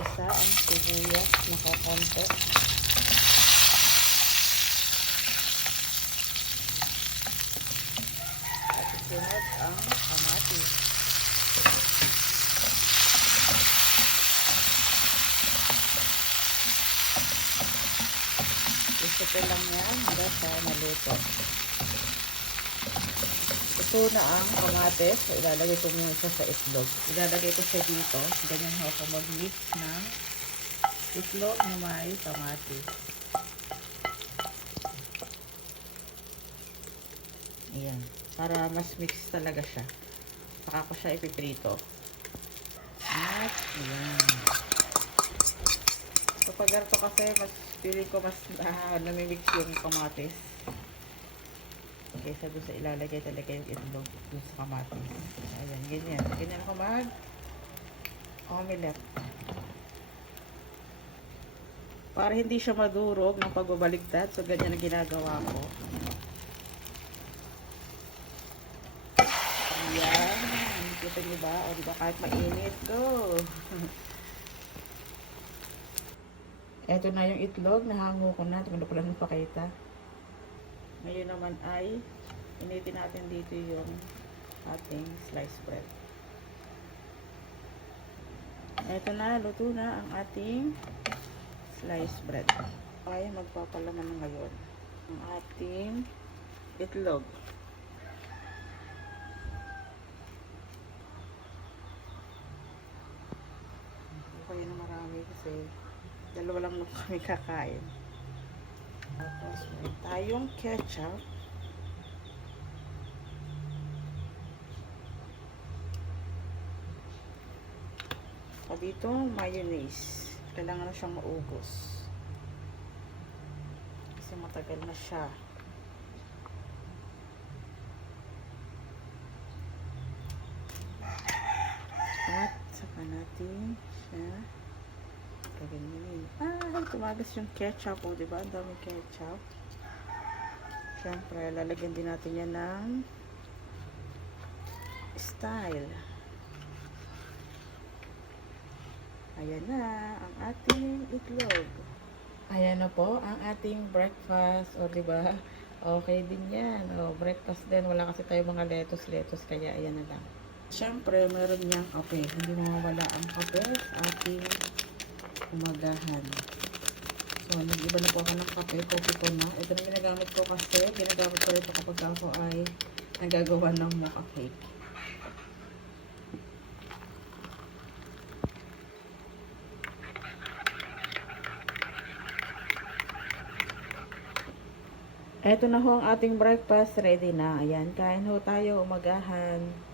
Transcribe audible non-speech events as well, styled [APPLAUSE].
Isa ang sibuyas na kakonti. At isunod ang kamatis. Isuto lang yan hanggang sa maluto. Ito na ang kamatis. So, ilalagay ko muna siya sa itlog. Ilalagay ko siya dito. Ganyan ho ako mag-mix ng itlog na may kamatis. Ayan. Para mas mix talaga siya. Saka ko siya ipiprito. At, ayan. Kapag ganito kasi, mas feeling ko mas uh, namimix yung kamatis. Kaysa doon sa ilalagay talaga yung itlog doon sa kamatis. Ayan, ganyan. Ganyan ako mag omelette. Para hindi siya madurog ng pagbabaligtad. So, ganyan ang ginagawa ko. Ayan. Kita niyo ba? O, di ba? Kahit mainit. Go! [LAUGHS] Eto na yung itlog. Nahango ko na. Tumalo ko lang yung pakita. Ngayon naman ay initin natin dito yung ating slice bread. Eto na, luto na ang ating slice bread. Ay, magpapalaman na ngayon ang ating itlog. Okay na marami kasi dalawa lang naman [LAUGHS] kami kakain. Tapos may tayong ketchup. At dito mayonnaise. Kailangan na siyang maubos. Kasi matagal na siya. At saka natin siya Kaganyan. Ah, tumagas yung ketchup. O, diba? Ang dami ketchup. Siyempre, lalagyan din natin yan ng style. Ayan na, ang ating itlog. Ayan na po, ang ating breakfast. O, diba? Okay din yan. O, breakfast din. Wala kasi tayo mga lettuce-lettuce. Kaya, ayan na lang. Siyempre, meron niyang kape. Hindi mawawala ang kape sa ating umagahan. So, nag-iba na po ako ng kape. Kopi ko na. Ito na ginagamit ko kasi. Ginagamit ko ito kapag ako ay nagagawa ng mocha cake. Ito na ho ang ating breakfast. Ready na. Ayan, kain ho tayo umagahan.